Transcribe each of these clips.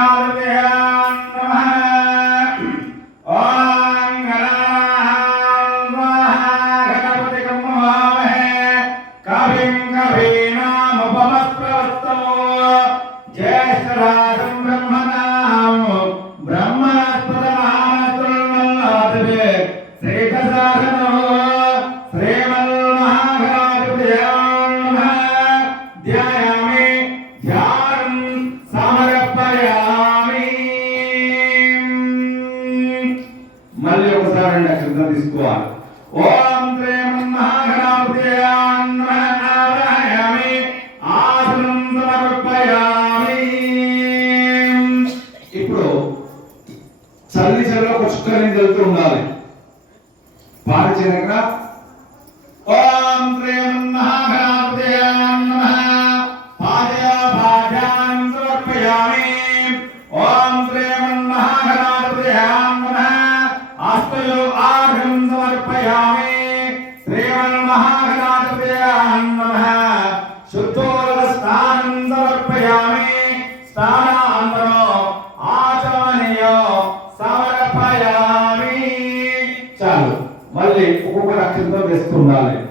Hallelujah. చల్లి చెరువు పుష్కరిణి జరుగుతూ ఉండాలి? పాట చేయక ఓం ప్రేమ మహాగా చేస్తుండాలి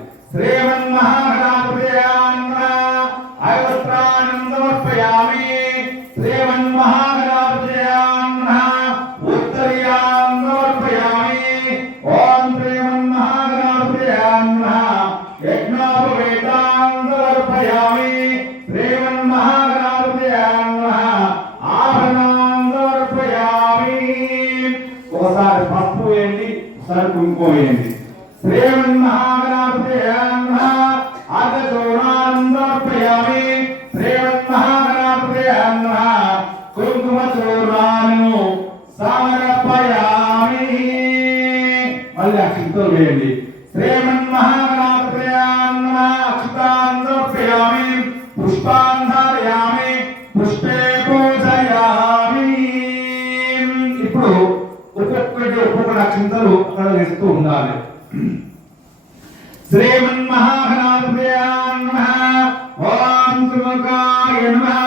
श्रीमन्महाघनाभ्यान्मः ॐ त्रिमुखाय नमः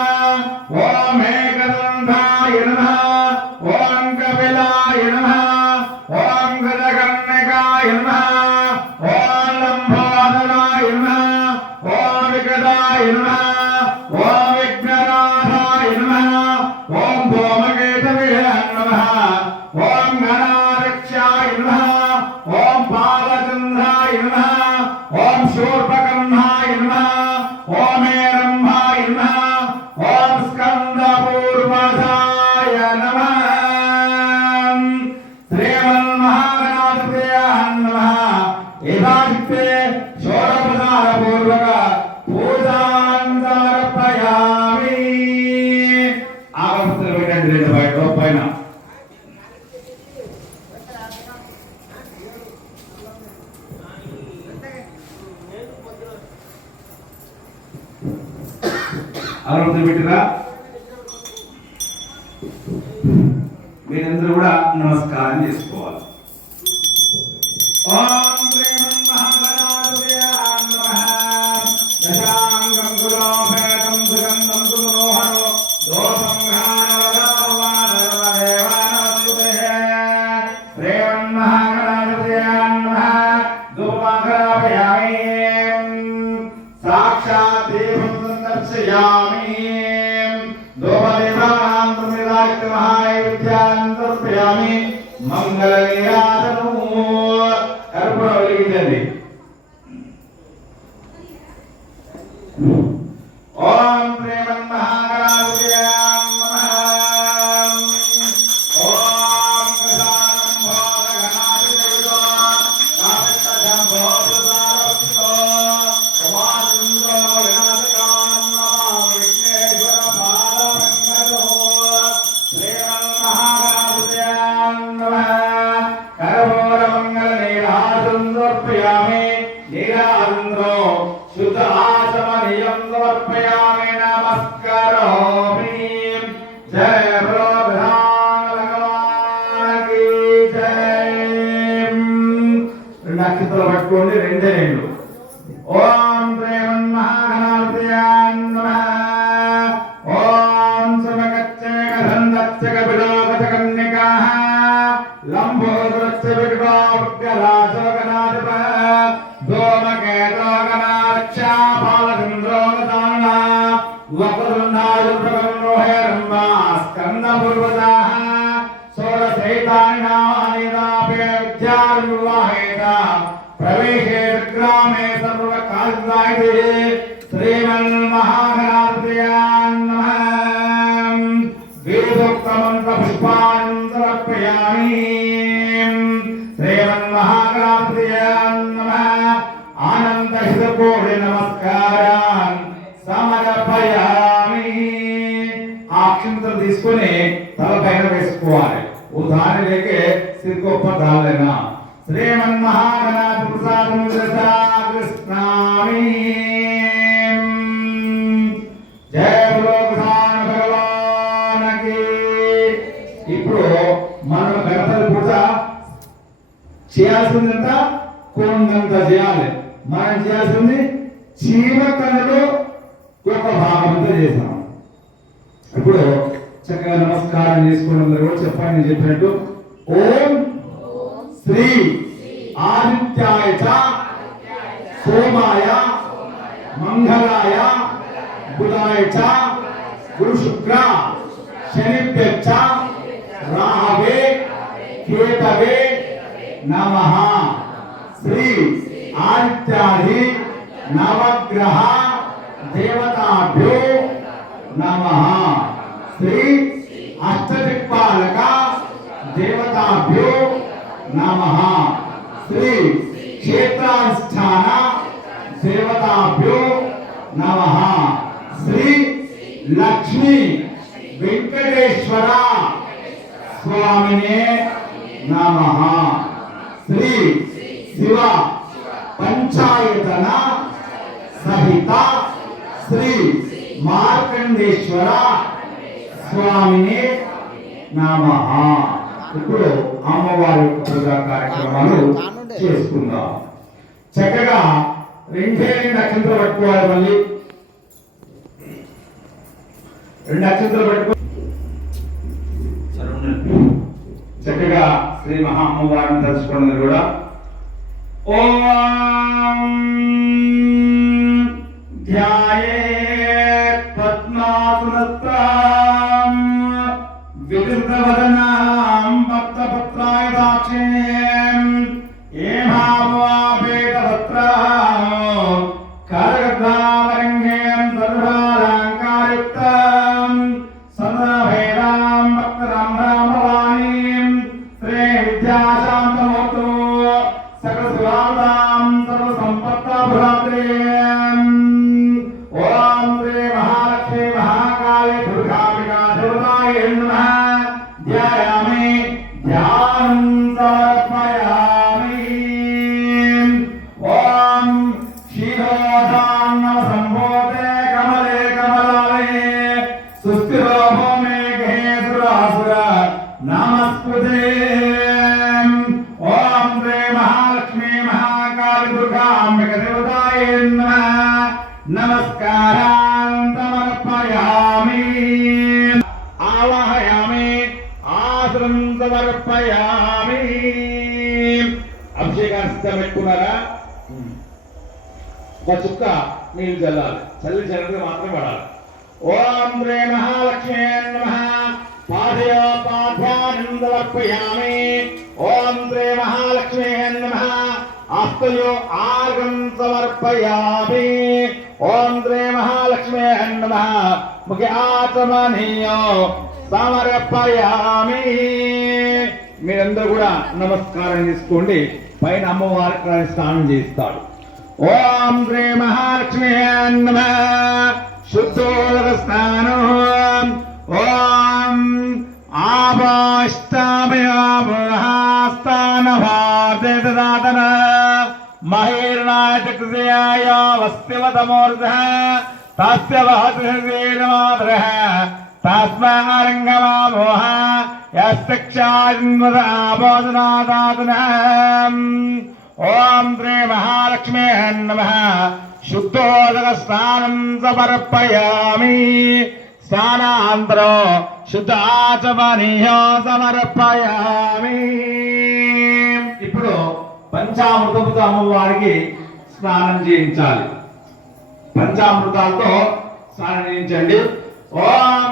Obrigado. 自己家 నక్షత్రం పట్టుకోండి రెండే రెండు. సర్వకార్యాయితే శ్రీమన్మహాగణాధిపతయాన్ నమః వేదోక్తమంత్రపుష్పాన్ సమర్పయామి సమర్పయామి తీసుకొని తల పైన వేసుకోవాలి ఉదాహరణ లేకే సిరికొప్ప దాలైనా శ్రీమన్మహాగణాధ ప్రసాదం కృష్ణామి జయ భగవాన్ భగవానకి ఇప్పుడు మనం గణపతి పూజ చేయాల్సిందంత కొండంత చేయాలి. మనం చేయాల్సింది చీమకళలో ఒక భాగం అంతా చేసాం. ఇప్పుడు చక్కగా నమస్కారం చేసుకోవడం కూడా చెప్పండి చెప్పినట్టు. ఓం श्री आदित्याय सोमाय मंगलाय बुधाय गुरु शुक्र शनिभ्य राहवे केतवे नमः। श्री आदित्यादि नवग्रह देवताभ्यो नमः। श्री अष्टदिक्पालक देवताभ्यो నమః శ్రీ క్షేత్రానుష్ఠాన దేవతాభ్యో నమః శ్రీ లక్ష్మీ వెంకటేశ్వర స్వామినే నమః శ్రీ శివ పంచాయతన సహిత శ్రీ మార్కండేశ్వర స్వామిని నమ ఇప్పుడు అమ్మవారి పూజా కార్యక్రమాలు చేసుకుందాం. చక్కగా రెండే రెండు అక్షంతలు పట్టుకోవాలి మళ్ళీ. రెండు అక్షంతలు పట్టుకో చక్కగా శ్రీ మహా అమ్మవారిని తలుచుకున్నది కూడా. ఓం ధ్యాయేత్ పద్మాసునస్తాం వికృతవదనాం I'm talking. నమస్కారాంతమర్పయామి. ఆవాహయామి ఆసనం సమర్పయామి అభిషేకాన్ని పెట్టుకున్నారా ఒక చుక్క నీళ్ళు చల్లాలి. చల్లి చల్లితే మాత్రం పడాలి. ఓం శ్రీ మహాలక్ష్మీ నమ. పాదయో పాధ్యానం ఓం శ్రీ మహాలక్ష్మీ నమ. ఆస్తయో ఆర్గం సమర్పయామి. ఓం శ్రీ మహాలక్ష్మి నమ. ముఖ్య ఆత్మనీయో సమర్పయామి. మీరందరూ కూడా నమస్కారం తీసుకోండి పైన అమ్మవారికి స్నానం చేస్తాడు ఓం శ్రీ మహాలక్ష్మి నమ. वीणाया वस्तिवतमूर्धः तास्य वहतुर्वीणमातरः तास्मारङ्गमामोह यस्तिक्षान्वदाबोधनादातुनः ॐ श्री महालक्ष्मे नमः शुद्धोदकस्नानम् समर्पयामि स्नानान्तरो శుద్ధ ఆచమనీయో సమర్పయామి ఇప్పుడు పంచామృతముతో అమ్మవారికి స్నానం చేయించాలి. పంచామృతాలతో స్నానం చేయించండి. ఓం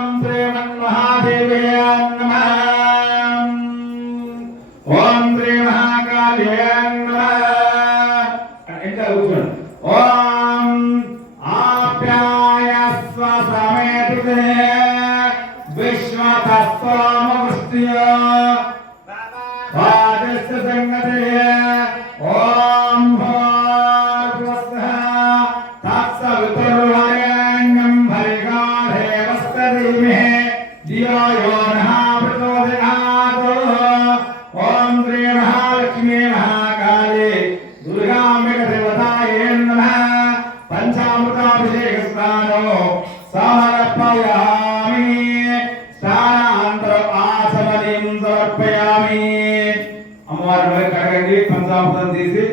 జ్ఞాపకం చేసి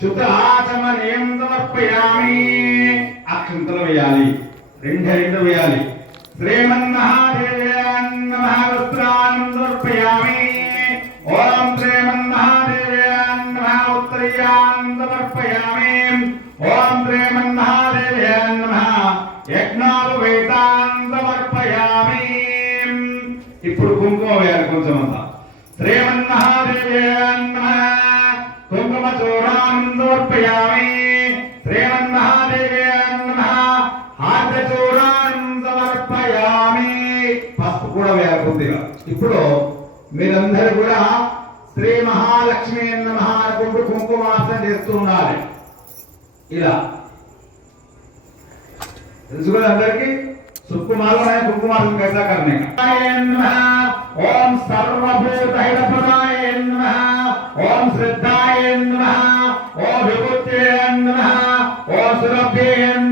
శుద్ధ వేయాలి కొంచెం అంతా పసుపు కూడా వేయాలి కొద్దిగా. ఇప్పుడు మీరందరూ కూడా శ్రీ మహాలక్ష్మి నమ అనుకుంటూ కుంకుమార్చన చేస్తూ ఉండాలి. ఇలా. తెలుసుకోవాలి అందరికీ? सबको मालूम है सबको मालूम कैसा करने का? ओम सर्वभूत ओम श्रद्धा ओम श्रद्धाय ओम सुरभ्य नमः, ओम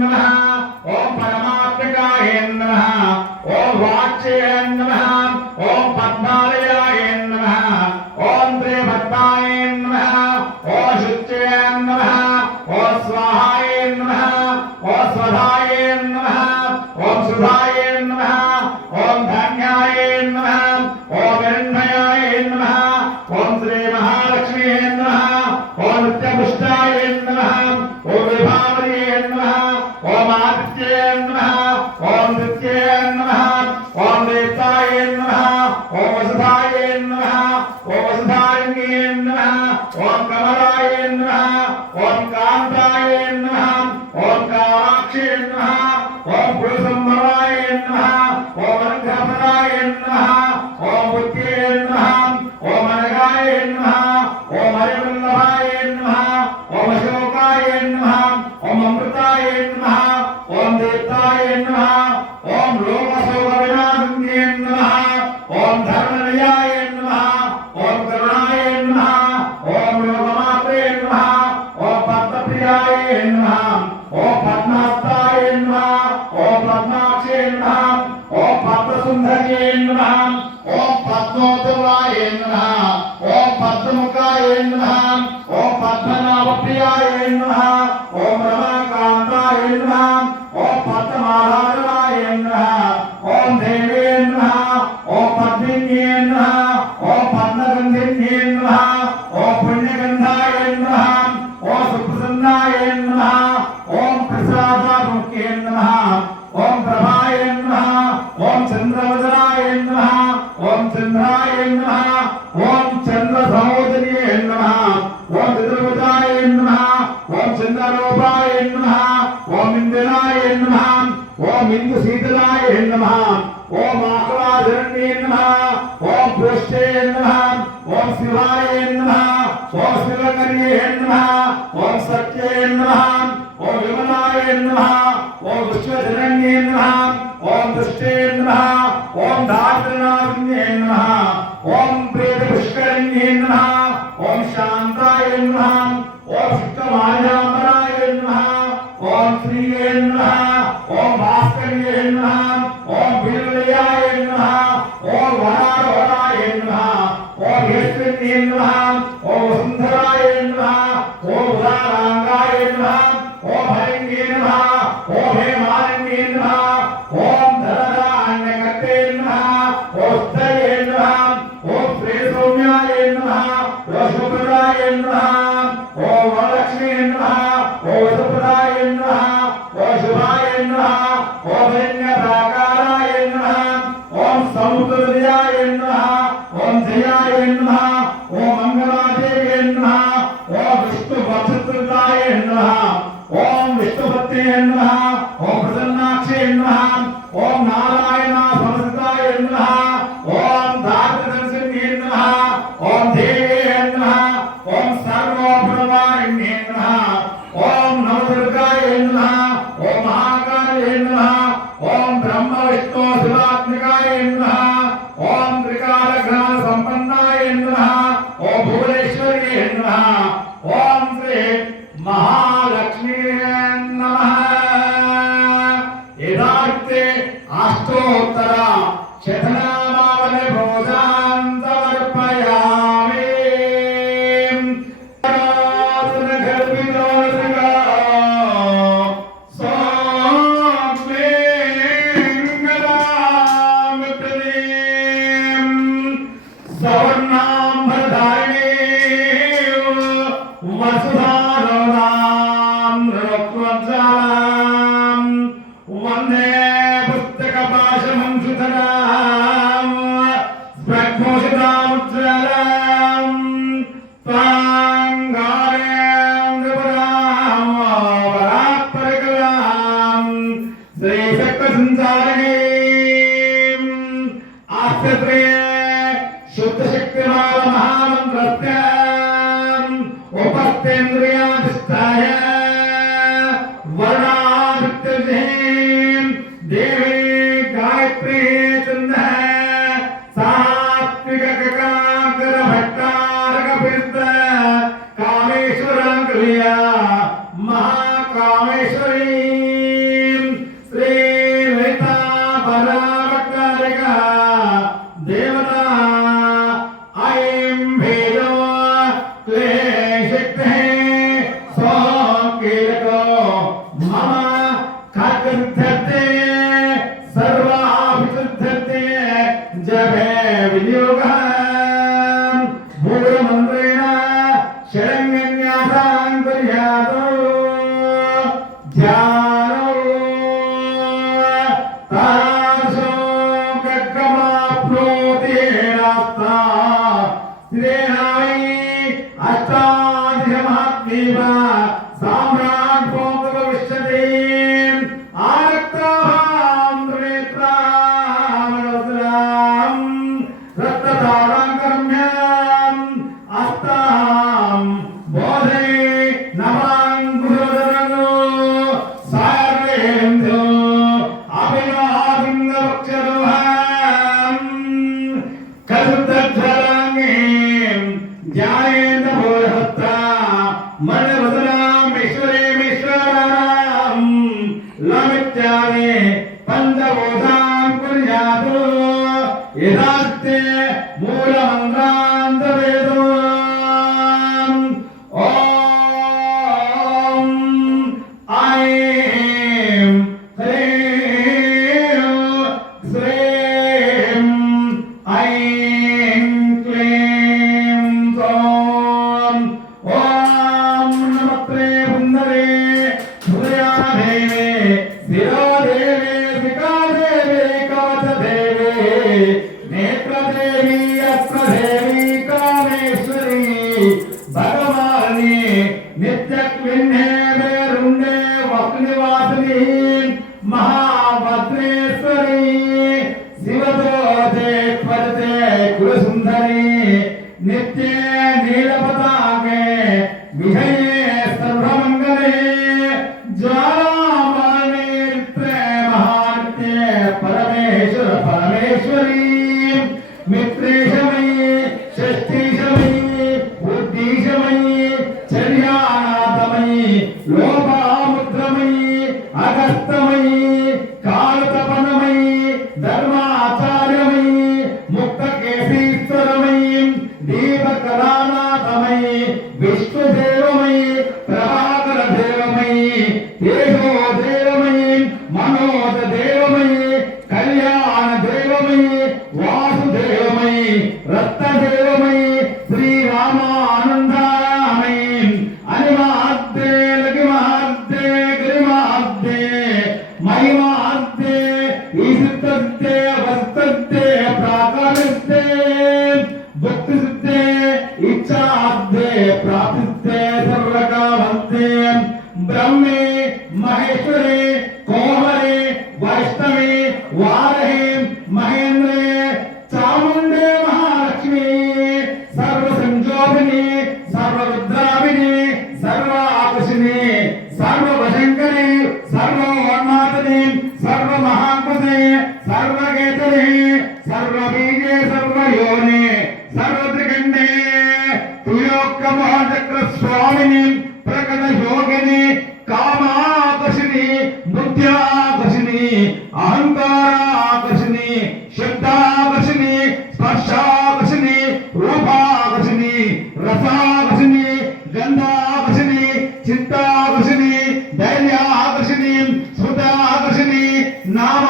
నామ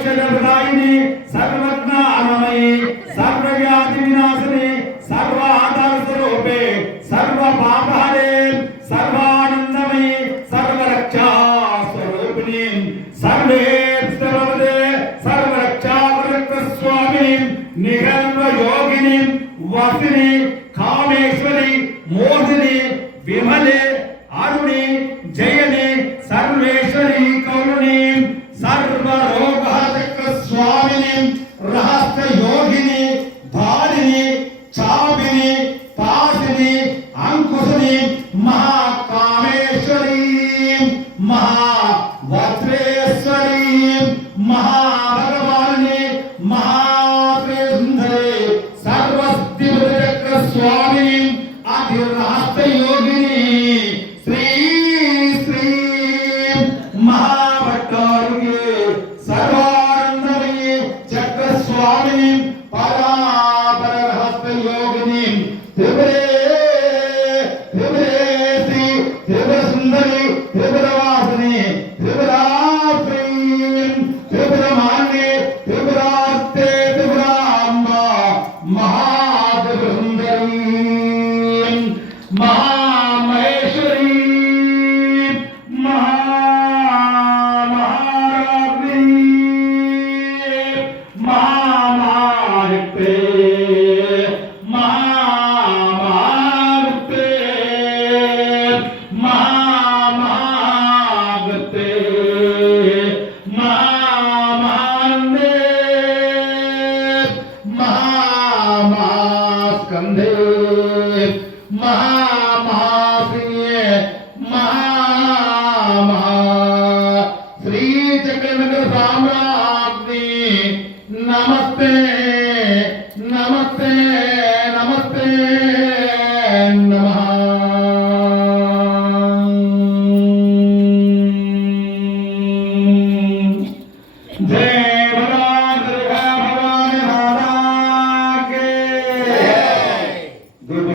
ఇచ్చినటువంటి రాయిని సగం